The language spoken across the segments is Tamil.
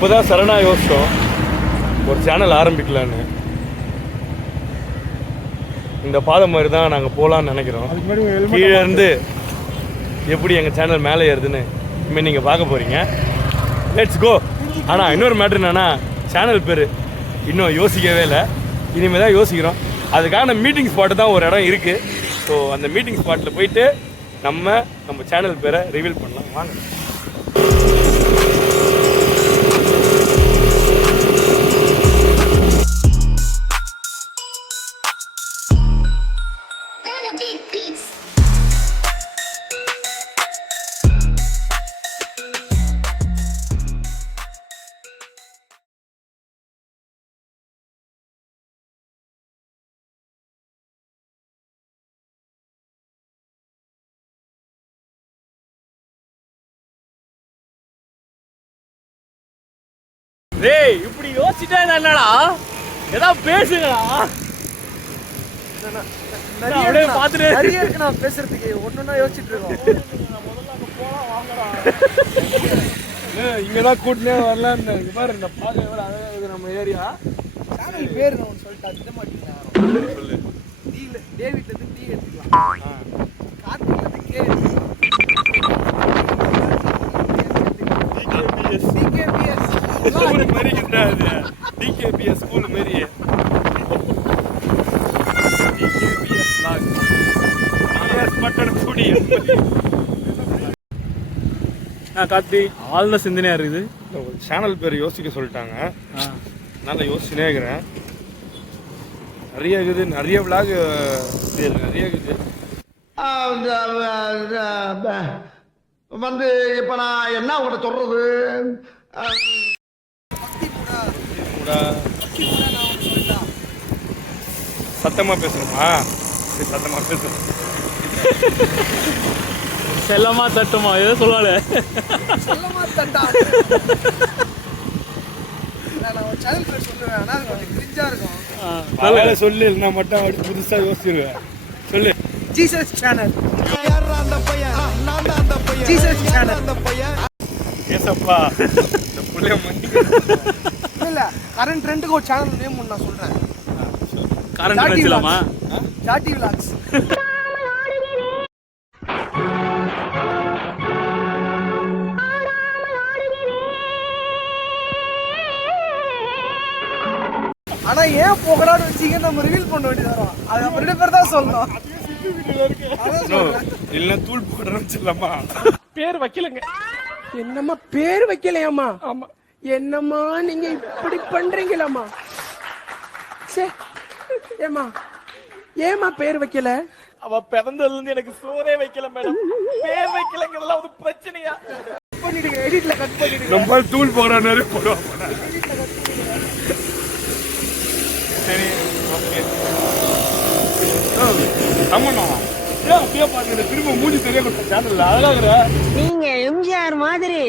இப்போதான் சரணா யோசிச்சோம் ஒரு சேனல் ஆரம்பிக்கலான்னு. இந்த பாதை மாதிரி தான் நாங்கள் போகலான்னு நினைக்கிறோம். கீழே இருந்து எப்படி எங்கள் சேனல் மேலே ஏறுதுன்னு இனிமேல் நீங்கள் பார்க்க போகிறீங்க. Let's go. ஆனால் இன்னொரு மேட்ரு என்னன்னா, சேனல் பேர் இன்னும் யோசிக்கவே இல்லை, இனிமேல் தான் யோசிக்கிறோம். அதுக்கான மீட்டிங் ஸ்பாட்டு தான் ஒரு இடம் இருக்குது. ஸோ அந்த மீட்டிங் ஸ்பாட்டில் போயிட்டு நம்ம சேனல் பேரை ரிவீல் பண்ணலாம். வாங்க. டேய் இப்படி யோசிச்சுட்டே என்னடா ஏதாவது பேசுங்கடா. நிறைய பார்த்துட்டு நிறைய இருக்கு நான் பேசுறதுக்கு. ஒன்னொன்னா யோசிச்சுட்டு இருக்கோம். இங்கதான் கூட்டினே வரலான்னு பாரு. இந்த பாதை எவ்வளோ அழகா இருக்குது நம்ம ஏரியா. சேனல் பேர் நான் ஒன்று சொல்லிட்டா திட்ட மாட்டேங்க. சொல்லு. டேவிட்ல இருந்து டீ எடுத்துக்கலாம். கார்த்திக்ல இருந்து கே ஸ்கூல் மாதிரி கிடையாது. டிகேபிஎஸ் ஸ்கூல் மாதிரி. டிகேபிஎஸ் லாக் டிஎஸ் மட்டன் குடி. கார்த்தி ஆழ்ந்த சிந்தனையா இருக்குது. சேனல் பேர் யோசிக்க சொல்லிட்டாங்க. நல்லா யோசிச்சுனே இருக்கிறேன். நிறைய இருக்குது, நிறைய விளாக் நிறைய இருக்குது. வந்து இப்ப நான் என்ன உங்கள்கிட்ட சொல்றது, சத்தமா பேசணுமா? சத்தமா பேசணும். செல்லமா தட்டுமா ஏதோ சொல்லுவாள். செல்லமா தட்டா சேனல் பேர் சொல்லுவேன். ஆனால் கொஞ்சம் கிரிஞ்சா இருக்கும். சொல்லு. நான் மட்டும் அப்படி புதுசா யோசிச்சிருவேன். சொல்லு. Jesus channel. Jesus channel. ஏசப்பா இந்த புள்ளைய இல்ல கரண்ட் ட்ரெண்டுக்கு ஒரு சேனல் நேம் ஒன்று நான் சொல்றேன். கரண்ட் ட்ரெண்ட்லாமா? ஜாட்டி விலாக்ஸ். ஆனா ஏன் போகலான்னு வச்சீங்க நம்ம ரிவீல் பண்ண வேண்டியது வரும். அது நம்ம 2 பேர் தான் சொல்லணும். இல்ல தூள் போடுறேன்னு சொல்லலாமா? பேர் வைக்கலங்க. என்னம்மா பேர் வைக்கலையாமா? ஆமா. என்னம்மா நீங்க இப்படி பண்றீங்களாமா? ஏமா ஏமா பேர் வைக்கல? அவ பிறந்ததுல இருந்து எனக்கு சோறே வைக்கல மேடம். பேர் வைக்கலங்கிறதுலாம் ஒரு பிரச்சனையா? பண்ணிடுங்க, எடிட்ல கட் பண்ணிடுங்க. ரொம்ப தூள் போடுற மாதிரி போடுவாங்க. சரி ஓகே. ஆமாண்ணா அப்படியே பாத்துக்கிற திரும்ப மூஞ்சி தெரிய சேனல்ல அழகாகிற. நீங்க எம்ஜிஆர் மாதிரி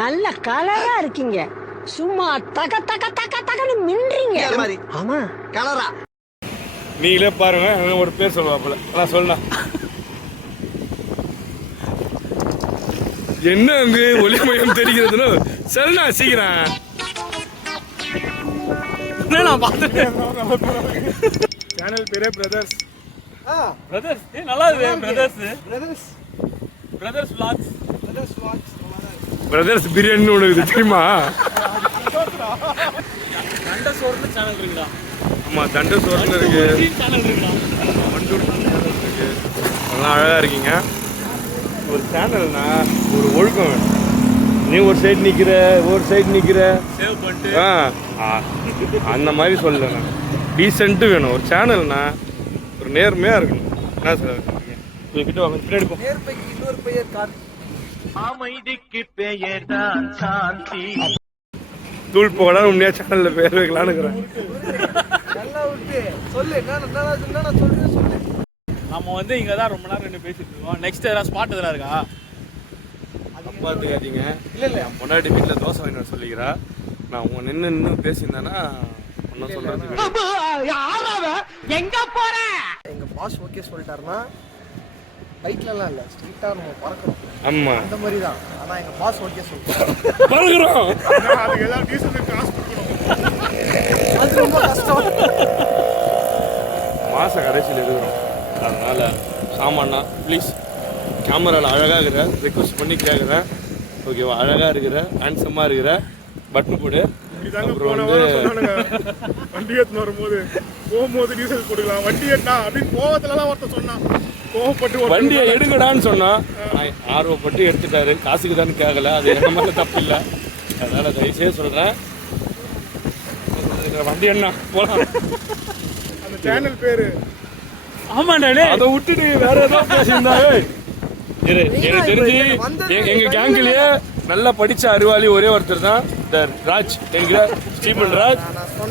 நல்ல கலரா இருக்கீங்க. சும்மா தக தக தக தகன்னு மின்றீங்க. ஆமா கலரா. நீங்களே பாருங்க. ஒரு பேர் சொல்லுவாப்புல. நான் சொல்லலாம். என்ன அங்கு ஒளிமயம் தெரிகிறதுன்னு சொல்லா சீக்கிரம். நான் பார்த்துட்டேன். சேனல் பேரே பிரதர்ஸ். பிரதர்ஸ் நல்லா இருக்கு. Brothers vlogs. பிரதர்ஸ் பிரியாணி ஒன்று இருக்குது தெரியுமா? தண்டசோர்னு சேனல் இருக்குடா. ஆமா தண்டசோர்னு இருக்கு. சேனல் இருக்குடா. மண்டூர் சேனல் இருக்கு. அதெல்லாம் அழகா இருக்கீங்க. ஒரு சேனல்னா ஒரு ஒழுக்கம் வேணும். நீ ஒரு சைடு நிக்கிற ஒரு சைடு நிக்கிற சேவ் பண்ணிட்டு அந்த மாதிரி சொல்லல. நான் டீசென்ட்டு வேணும். ஒரு சேனல்னா ஒரு நேர்மையா இருக்கணும். என்ன சார் கிட்ட வாங்க பின்னாடி போ. நேர்மைக்கு இன்னொரு பெயர் கார்த்தி. அமைதிக்கு பெயர் தான் சாந்தி. தூள் போகடா உண்மையா சேனல்ல பேர் வைக்கலான்னு இருக்கிறேன். நல்லா விட்டு சொல்லு. என்ன சொல்றேன் சொல்லு. நம்ம வந்து இங்க தான் ரொம்ப நேரம் நின்று பேசிட்டு இருக்கோம். நெக்ஸ்ட் ஏதாவது ஸ்பாட் எதனா இருக்கா? பார்த்துக்காதீங்க. இல்லை என் முன்னாடி வீட்டில் தோசை வாங்கிட்டு சொல்லிக்கிறா. நான் உங்க நின்று பேசியிருந்தேன்னா ஒன்றும் சொல்றது. எங்க போற? எங்க பாஸ் ஓகே சொல்லிட்டாருன்னா பைக்லலாம் இல்லை, ஸ்ட்ரீட்டாக நம்ம பறக்கணும். ஆமாம் அந்த மாதிரி தான். ஆனா எங்க பாஸ் ஓகே சொல்றாரு. பழகுறோம். அதுக்கு ஏதாவது டீசலுக்கு காசு கொடுக்கணும். அது ரொம்ப கஷ்டம். மாச கடைசியில் இருக்கிறோம். அதனால சாமானா ப்ளீஸ் கேமராவில் அழகாக இருக்கிற ரெக்வஸ்ட் பண்ணி கேட்குறேன். ஓகேவா? அழகாக இருக்கிற ஹேண்ட்ஸமாக இருக்கிற பட்டன் போடு. இப்படிதாங்க அப்புறம் போன வந்து வாரம் சொன்னானுங்க, வண்டி எடுத்துன்னு வரும்போது போகும்போது டீசல் கொடுக்கலாம், வண்டி எடுத்தா அப்படின்னு கோவத்துலலாம் ஒருத்தர் சொன்னான். கோவப்பட்டு ஒரு வண்டியை எடுக்கடான்னு சொன்னால் ஆர்வப்பட்டு எடுத்துட்டாரு. காசுக்கு தானே கேட்கல. அது என்ன மாதிரி தப்பு இல்லை. அதனால் தயவுசெய்து சொல்கிறேன், வண்டி என்ன போகலாம். அந்த சேனல் பேரு ஆமாண்டா. அதை விட்டுட்டு வேற ஏதாவது பேசியிருந்தாங்க. எனக்கு தெரிஞ்சு எங்க கேங்கிலேயே நல்லா படிச்ச அறிவாளி ஒரே ஒருத்தர் தான் இந்த ராஜ் என்கிற ஸ்டீபன் ராஜ்.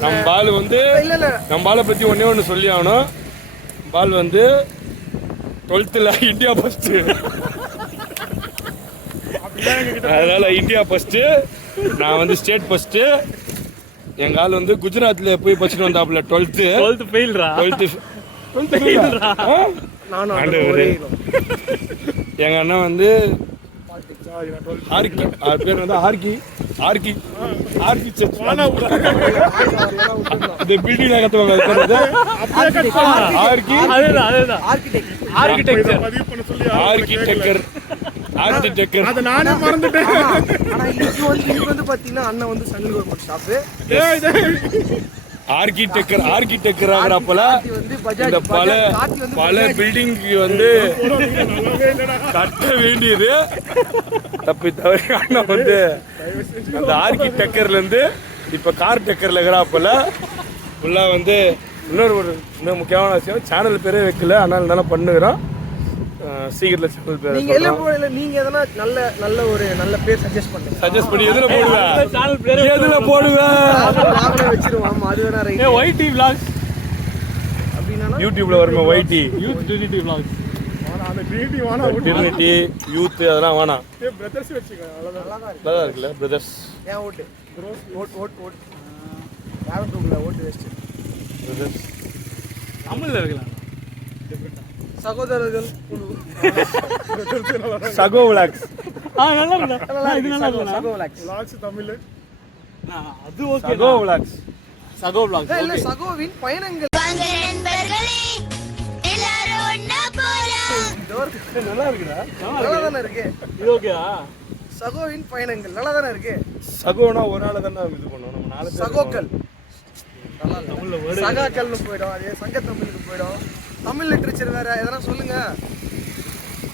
நம்ம பால் வந்து நம்ம பாலை பத்தி ஒன்னே ஒன்று சொல்லி ஆகணும். பால் வந்து 12th இந்தியா ஃபர்ஸ்ட். அதனால இந்தியா ஃபர்ஸ்ட், நான் வந்து ஸ்டேட் ஃபர்ஸ்ட். எங்க ஆள் வந்து குஜராத்ல போய் படிச்சுட்டு வந்தாப்புல 12th ஃபெயில்ரா. 12th நானும் ஆண்டவரே. எங்க அண்ணன் வந்து ஆர்கி, அது பேர் வந்து ஆர்கி சர்ச். இந்த பில்டிங் கத்துவாங்க, அது பேர் வந்து ஆர்கி ஆர்கிடெக்சர். பதிவு பண்ண சொல்லி ஆர்கிடெக்டர். அதை நானே மறந்துட்டேன். ஆனா இது வந்து பாத்தீங்கன்னா அண்ணன் வந்து சென்ட்ரல் கவர்மெண்ட் ஸ்டாஃப். ஆர்கிடெக்டர் ஆகிறப்பல இந்த பல பில்டிங் வந்து கட்ட வேண்டியது தப்பி தவறி அண்ணன் வந்து அந்த ஆர்கிடெக்டர்ல இருந்து இப்ப கார் டெக்கர்ல இருக்கிறாப்பல ஃபுல்லா வந்து இன்னொரு முக்கியமான விஷயம், சேனல் பேரே வைக்கல. அதனால நல்லா பண்ணுகிறோம். சீக்கிரத்துல சேனல் பேர் நீங்க எல்லாம் போடல. நீங்க எதனா நல்ல ஒரு நல்ல பேர் சஜஸ்ட் பண்ணுங்க. சஜஸ்ட் பண்ணி எதுல போடுவேன்? சேனல் பேரு எதுல போடுவேன்? நாங்களே வச்சிருவோம். ஆமா, அது வேணா ரைட். YT vlogs. அப்படினா யூடியூப்ல வருமா ஒய்டி யூத் டிடிடி vlogs. அந்த டிடி வானா டிரினிட்டி யூத் அதெல்லாம் வேணாம். பிரதர்ஸ் வச்சுக்க, அவ்வளவுதான். நல்லா இருக்குல்ல பிரதர்ஸ்? ஏன் ஓட்டு ஓட்டு யாரும் தூக்கல, ஓட்டு வேஸ்ட். பிரதர்ஸ் தமிழ்ல இருக்கலாம். சகோதரர்கள் குழு. சகோ விளாக்ஸ். நல்லா இருக்குடா. இது நல்லா இருக்குடா. சகோ vlogs. லாக்ஸ் தமிழ் அது ஓகே. சகோ விளாக்ஸ். சகோ vlogs. இல்ல சகோவின் பயணங்கள். வாங்க நண்பர்களே, எல்லாரும் ஒண்ணா போலாம். நல்லா இருக்குடா. நல்லா தானே இருக்கு. இது ஓகேடா. சகோவின் பயணங்கள் நல்லா தானே இருக்கு. சகோனா ஒரு ஆளை தானே இது பண்ணுவோம். நம்ம 4 பேர் சகோக்கள் தமிழ்ல word சகாக்கள்னு போயிடும். அதே சங்க தமிழுக்கு போயிடும். தமிழ் லிட்டரேச்சர் வேற எதனா சொல்லுங்க.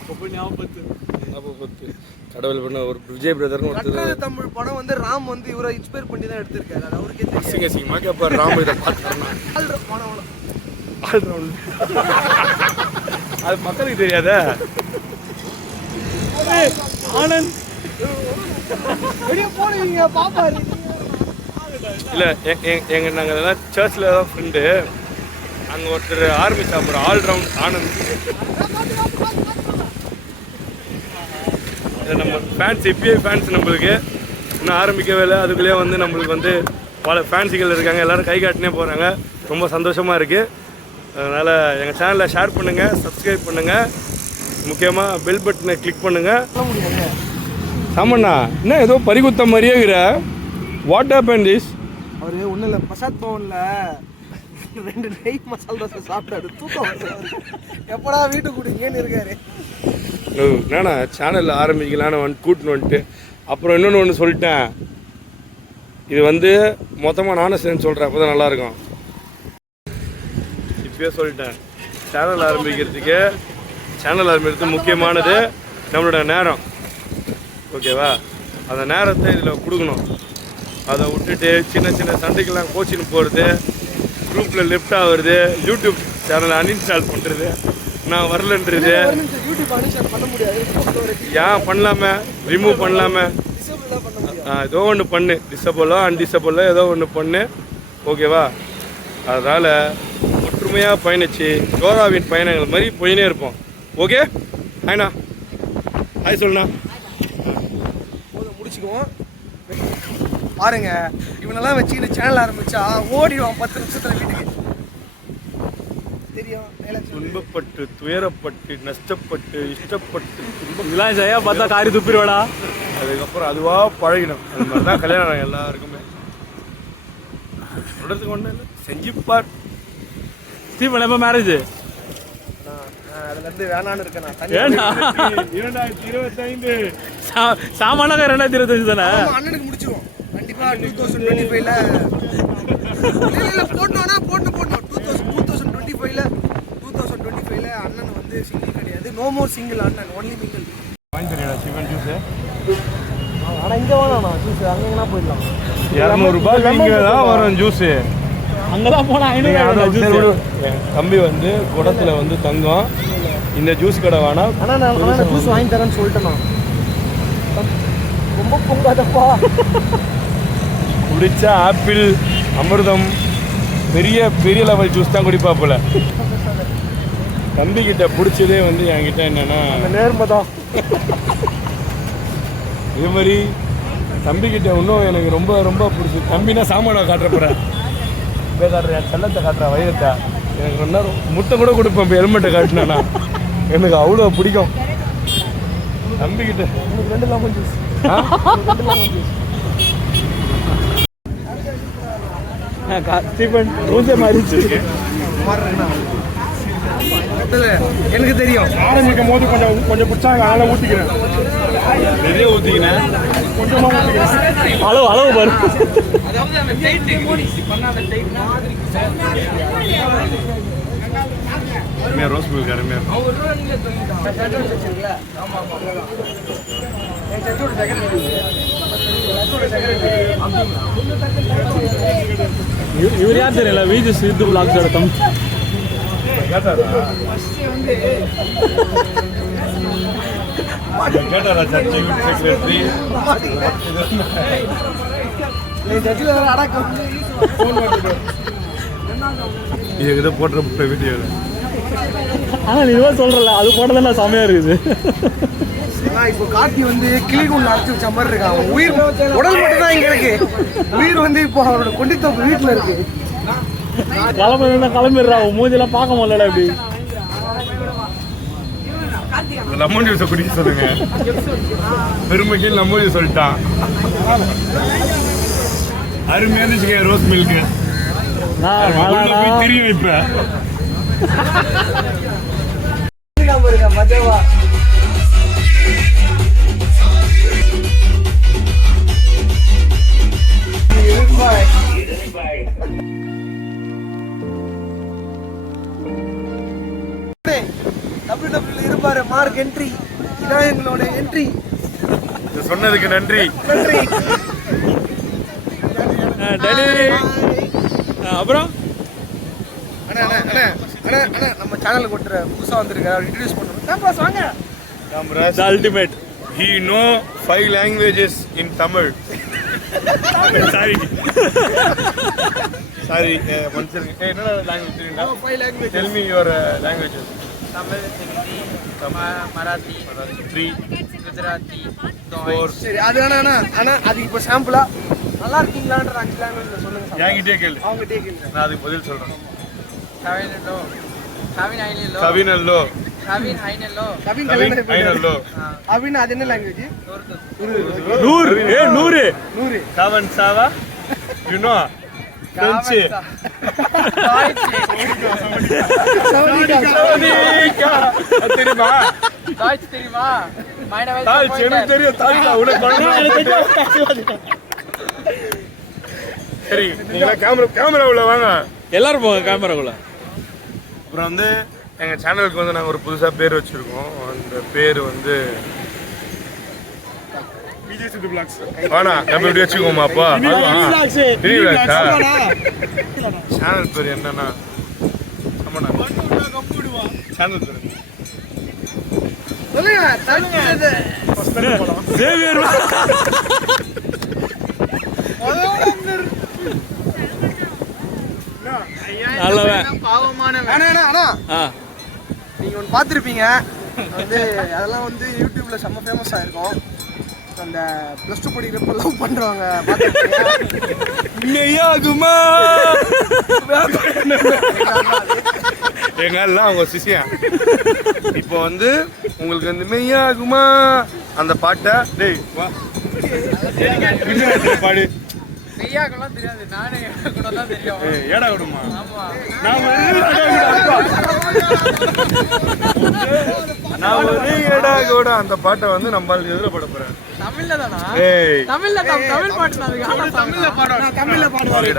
கொப்பல் ஞாபகத்து. கடவுள் பண்ண ஒரு விஜய் பிரதர்னு கற்றது ஒருத்தர் தமிழ் படம் வந்து ராம் வந்து இவரை இன்ஸ்பயர் பண்ணி தான் எடுத்திருக்காரு. அது அவருக்கே தெரியும். சிங்கமா கேப்பார். ராம் இதை பார்த்தாருன்னா ஆல்ரவுண்ட். அது மக்களுக்கு தெரியாத. ஆனந்த் வெளியே போடுவீங்க பாப்பாரு. இல்லை நாங்கள் எல்லாம் சர்ச்சில் தான் ஃப்ரெண்டு. அங்கே ஒருத்தர் ஆர்மி சாப்பிட்ற ஆல்ரவுண்ட் ஆனந்த். நம்ம ஃபேன்ஸ் இப்பயே ஃபேன்ஸ் நம்மளுக்கு இன்னும் ஆரம்பிக்கவே இல்லை. அதுக்குள்ளேயே வந்து நம்மளுக்கு வந்து பல ஃபேன்ஸுகள் இருக்காங்க. எல்லோரும் கை காட்டினே போகிறாங்க. ரொம்ப சந்தோஷமாக இருக்குது. அதனால் எங்கள் சேனலில் ஷேர் பண்ணுங்கள், சப்ஸ்கிரைப் பண்ணுங்கள், முக்கியமாக பெல் பட்டனை கிளிக் பண்ணுங்கள். சாமண்ணா என்ன ஏதோ பறிகுத்த மாதிரியே இருக்கிற? What happen this? அவரு ஒன்றும் இல்லை, பிரசாத் பவனில் 2 நெய் மசாலா தோசை சாப்பிட்டாரு. தூக்கம் வருது. எப்படா வீட்டுக்கு கூட்டிங்கன்னு இருக்காரு. என்னண்ணா சேனல் ஆரம்பிக்கலான்னு கூட்டின்னு வந்துட்டு அப்புறம் இன்னொன்று ஒன்று சொல்லிட்டேன். இது வந்து மொத்தமாக நானும் சேர்ந்து சொல்கிறேன், அப்போ தான் நல்லாயிருக்கும். இப்பயே சொல்லிட்டேன், சேனல் ஆரம்பிக்கிறது முக்கியமானது நம்மளோட நேரம். ஓகேவா? அந்த நேரத்தை இதில் கொடுக்கணும். அதை விட்டுட்டு சின்ன சண்டைக்கெல்லாம் கோச்சின்னு போகிறது, குரூப்பில் லெஃப்ட் ஆகுறது, யூடியூப் சேனலை அன்இன்ஸ்டால் பண்ணுறது, நான் வரலன்றது. யூடியூப் அன்இன்ஸ்டால் பண்ண முடியாது. ஏன் பண்ணலாமே, ரிமூவ் பண்ணலாமே, டிசேபிளாக பண்ண முடியாது. ஏதோ ஒன்று பண்ணு, டிசபிளோ அன்டிசபிளோ ஏதோ ஒன்று பண்ணு. ஓகேவா? அதனால் ஒற்றுமையாக பயணிச்சு ஜோராவின் பயணங்கள் மாதிரி போயினே இருப்போம். ஓகே ஹாய்ண்ணா, ஹாய் சொல்லுண்ணா. முடிச்சுக்குவோம். பாருங்க, இவனெல்லாம் வச்சுக்கிட்டு சேனல் ஆரம்பிச்சா ஓடிடுவான் 10 நிமிஷத்துல வீட்டுக்கு. தெரியும், துன்பப்பட்டு துயரப்பட்டு நஷ்டப்பட்டு இஷ்டப்பட்டு இதெல்லாம் ஜெயா பார்த்தா காரி துப்பிடுவாடா. அதுக்கப்புறம் அதுவாக பழகிடும். அது மாதிரி தான் கல்யாணம் எல்லாருக்குமே. சொல்கிறதுக்கு ஒன்றும் இல்லை, செஞ்சுப்பார். ஸ்டீஃபன் எப்போ மேரேஜ்? அதுலேருந்து வேணான்னு இருக்கேன் நான். ஏன்னா 2025 சாமானாக 2025 தானே. அண்ணனுக்கு முடிச்சிருவோம் கண்டிப்பாக 2025ல. இல்லை போட்டோம்னா போட்டோம் 2025ல அண்ணன் வந்து சிங்கிள் கிடையாது. நோ மோர் சிங்கிள் அண்ணன், ஒன்லி மிங்கிள். வாங்கி தெரியாதா சிவன் ஜூஸு? ஆனால் இங்கே வேணாண்ணா ஜூஸ், அங்கேனா போயிடலாம். 200 ரூபாய்க்கு இங்கே தான் வரும் ஜூஸு. அங்கே தான் போனால் 500 ஜூஸ். என் தம்பி வந்து குடத்தில் வந்து தங்கம். இந்த ஜூஸ் கடை வேணாம். ஆனால் நான் ஜூஸ் வாங்கி தரேன்னு சொல்லிட்டேண்ணா. ரொம்ப பொங்காதப்பா. குடிச்சா ஆப்பிள் அமிர்தம் பெரிய பெரிய லெவல் ஜூஸ் தான் குடிப்பா போல. தம்பிக்கிட்ட பிடிச்சதே வந்து என்கிட்ட என்னன்னா நேர்மை தான். இதே மாதிரி தம்பிக்கிட்ட இன்னும் எனக்கு ரொம்ப ரொம்ப பிடிச்சது. தம்பினா சாமானை காட்டுற போகிறேன், காட்டுறேன், செல்லத்தை காட்டுறேன், வயிறத்தை. எனக்கு ஒன்றா முட்டை கூட கொடுப்பேன். இப்போ ஹெல்மெட்டை காட்டினேன்னா எனக்கு அவ்வளோ பிடிக்கும். தம்பிக்கிட்ட 2 லெமன் ஜூஸ். ஸ்டீஃபன் ரோஜா மாறிச்சு. எனக்கு தெரியும். ஆரம்பிக்கும் போது கொஞ்சம் பிடிச்சாங்க, அதெல்லாம் ஊற்றிக்கிறேன். நிறைய ஊற்றிக்கினேன், கொஞ்சமாக ஊற்றிக்கிறேன். அளவு பாரு. அருமையாக ரோஸ் மில்க் அருமையாக. இவர் யார் தெரியல, விஜய் சித்து பிளாக்ஸோட தம்பி. கேட்டாரா சர்ச்சி செக்ரட்டரி? சர்ச்சில் வேறு அடக்கம். இது இதை போட்டுற வீடியோவில். ஆனால் நீ தான் சொல்கிறல, அது போட்டதான செமையாக இருக்குது. இப்போ காட்டி வந்து கிளிகுள்ள அரைச்சி வச்ச மாதிரி இருக்கா. உயிர் உடல் மட்டும் தான் இங்க இருக்கு. உயிர் வந்து இப்போ அவரோட கொண்டித்தோப்பு வீட்டில் இருக்கு. கிளம்பிடுறா, மூஞ்செல்லாம் பார்க்க முடியல. அப்படி லெமன் ஜூஸை குடிக்க சொல்லுங்க. பெருமைக்கு லெமன் ஜூஸ் சொல்லிட்டான். அருமையாக இருந்துச்சுங்க ரோஸ் மில்க்கு. தெரியும் இப்ப மஜாவா. WWE இருப்பாரு மார்க் என்ட்ரி. இதான் எங்களோட என்ட்ரி. சொன்னதுக்கு நன்றி. டெலிவரி. அப்புறம் அண்ணா நம்ம சேனலுக்கு ஒருத்தர் புதுசாக வந்திருக்காரு, அவர் இன்ட்ரடியூஸ் பண்ணுறோம். வாங்க. The ultimate. He know 5 languages in Tamil. Sorry. Once again. Hey, no language தெரியுமா? 5 languages. Tell me your languages. Tamil, Hindi, Marathi, 3, Gujarati, 4. சரி, அது வேணா அண்ணா அதுக்கு இப்போ சாம்பிளா நல்லா இருக்கீங்களான்ற 5 லாங்குவேஜ் சொல்லுங்க. என்கிட்டயே கேளு, அவங்ககிட்டே கேளுங்க. நான் அதுக்கு பதில் சொல்றேன். Kavinallo, Kavin Ainillo, கவினல்லோ, Kavin Ainillo, Kavin Kavin ஐனல்லோ, அப்படின்னு அது என்ன லாங்குவேஜ்? 100. 100. 100. கவன் சாவா, you know French. தெரியுமா? Deutsch தெரியுமா? Meine Welt தாய் எனக்கு தெரியும். தாய் உனக்கு சரி, நீங்களா கேமரா உள்ள வாங்க. எல்லாரும் போங்க கேமராக்குள்ள. அப்புறம் வந்து எங்கள் சேனலுக்கு வந்து நாங்கள் ஒரு புதுசாக பேர் வச்சுருக்கோம். அந்த பேர் வந்து விஜய் சித்து பிளாக்ஸ். வேணா நம்ம இப்படி வச்சுக்கோமா அப்பா. சேனல் பேர் என்னன்னா சேனல் பேர் சொல்லுங்க. சேவியர். நல்லவன். அண்ணா ஆ, நீங்க ஒன்று பார்த்துருப்பீங்க வந்து, அதெல்லாம் வந்து யூடியூப்ல செம்ம ஃபேமஸ் ஆயிருக்கும். அந்த ப்ளஸ் 2 படிக்கிறப்ப லவ் பண்றவங்க மெய்யாகுமா எங்க எல்லாம் அவங்க சிசியா. இப்போ வந்து உங்களுக்கு வந்து மெய்யாகுமா அந்த பாட்டை டேய் வா பாடு. மெய்யாக்கெல்லாம் தெரியாது, நானே கூட தான் தெரியும். ஏடா விடுமா ஆமா. நான் ஒரு ஏடா கூட அந்த பாட்டை வந்து நம்ம எதிர பாட போறேன். தமிழ்ல தானா? ஏய் தமிழ்ல தமிழ் பாட்டு நான் அதுக்கு. ஆனா தமிழ்ல பாடுறேன். தமிழ்ல பாடுவாரு.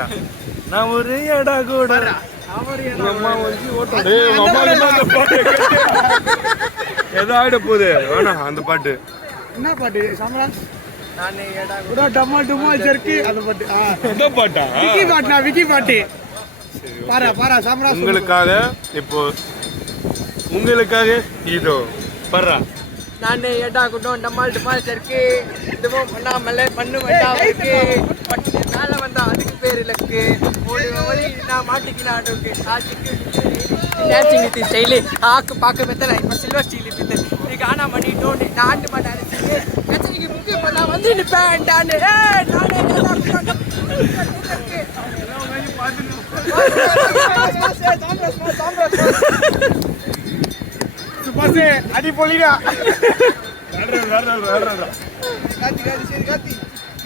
நான் ஒரு ஏடா கூட அம்மா வந்து ஓட்டம். டேய் அம்மா அந்த பாட்டு ஏதோ ஆயிட போகுது. வேணாம் அந்த பாட்டு. என்ன பாட்டு சாமரா? நானே ஏடா கூட டமா டுமா ஜர்க்கி அந்த பாட்டு. இந்த பாட்டா? விக்கி பாட்டுனா விக்கி பாட்டு. பாரா சாமரா. உங்களுக்காக இப்போ உங்களுக்காக இதோ பர்றா. நானே ஏடா குட்டம் டமால் டமால் சருக்கு இதுவும் பண்ணாமல பண்ணு வந்தாவுக்கு பட்டு மேல வந்தா அதுக்கு பேர் இலக்கு ஓடி ஓடி நான் மாட்டிக்கின ஆடுக்கு ஆச்சுக்கு டேன்சிங் வித் ஸ்டைலு ஆக்கு பாக்க மெத்தல இப்ப சில்வர் ஸ்டீல் வித் நீ காணா மணி டோனி நான் ஆண்டு மாட்டாரு கச்சனிக்கு முக்கிய பண்ணா வந்து நிப்பேன் டானே ஏய் நானே ஏடா குட்டம் சுபாஷே அடி போலிடா. காத்தி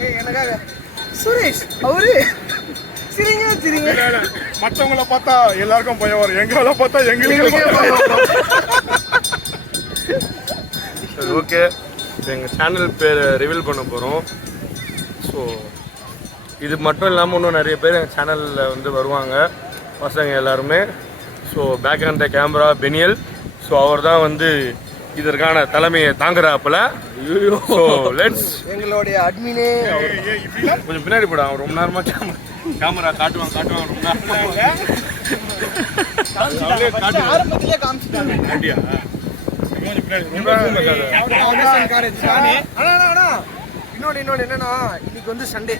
ஏய் எனக்காக சுரேஷ் அவரு சிரிங்க மற்றவங்கள பார்த்தா எல்லாருக்கும் பயம் வரும், எங்களை பார்த்தா எங்களுக்கு சரி ஓகே, எங்கள் சேனல் பேர் ரிவீல் பண்ண போகிறோம். ஸோ இது மட்டும் இல்லாமல் இன்னும் நிறைய பேர் எங்கள் சேனலில் வந்து வருவாங்க பசங்க எல்லாருமே. ஸோ பேக் அண்ட் கேமரா பெனியல். ஸோ அவர் தான் வந்து இதற்கான தலைமையை தாங்குறாப்புல. ஸோ லெட்ஸ் எங்களுடைய அட்மினே கொஞ்சம் பின்னாடி போட. அவன் ரொம்ப நேரமாக கேமரா காட்டுவான் ரொம்ப நேரமாக ஆரம்பத்திலே காமிச்சிட்டாங்க. அப்படியா? இன்னொன்று என்னன்னா இன்னைக்கு வந்து சண்டே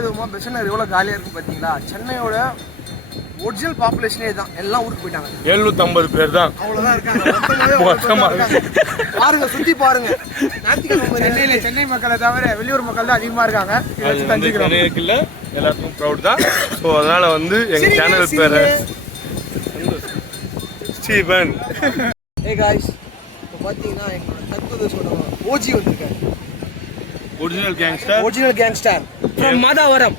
அதுவுமா பெசனர் எவ்வளோ காலியாக இருக்கும் பார்த்தீங்களா? சென்னையோட ஒரிஜினல் பாப்புலேஷனே தான், எல்லாம் ஊருக்கு போயிட்டாங்க. 750 பேர் தான். அவ்வளோதான் இருக்காங்க. பாருங்க, சுற்றி பாருங்க. சென்னை மக்களை தவிர வெளியூர் மக்கள் தான் அதிகமாக இருக்காங்க. சென்னைக்குள்ள எல்லாத்துக்கும் ப்ரௌட் தான். ஸோ அதனால வந்து எங்கள் சேனல் பேரை ஸ்டீவன். ஏ காய்ஸ், இப்போ பார்த்தீங்கன்னா எங்களோட தற்போதையோட ஓஜி வந்திருக்காரு. Original gangster from Madhavaram.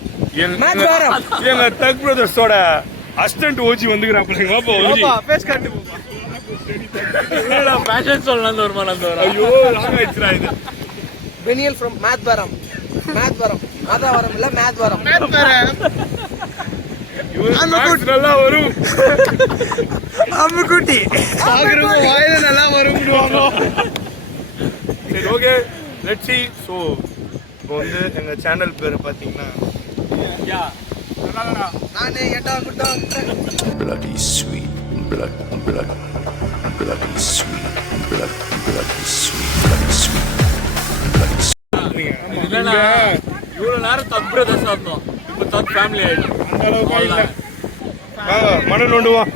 எங்க தக் பிரதர்ஸோட அசிஸ்டன்ட் ஓஜி வந்துக்கிறாங்க. ஃபேஸ் காட்டு ஃபேஷன் சொல்லலாம் வருமா நம்ம. ஐயோ லாங் ஆயிடுச்சுடா இது. Peniel from Madhavaram. மாதாவரம் இல்ல மாதவரம். நல்லா வரும். அம்முக்குட்டி பாக்குறவங்க வாயில நல்லா வரும்னுவாங்க. சரி ஓகே, லெட்ஸ் see. ஸோ இப்போ வந்து எங்கள் சேனல் பேர் பார்த்தீங்கன்னா நானே ஏட்டா குட்டா bloody sweet, bloody sweet, bloody sweet. இவ்வளோ நேரம் தக் பிரதர்ஸ் இருந்தோம், இப்போ தக் ஃபேமிலி ஆகிடும். அந்த அளவுக்கு மண்ணு நோண்டுவோம்.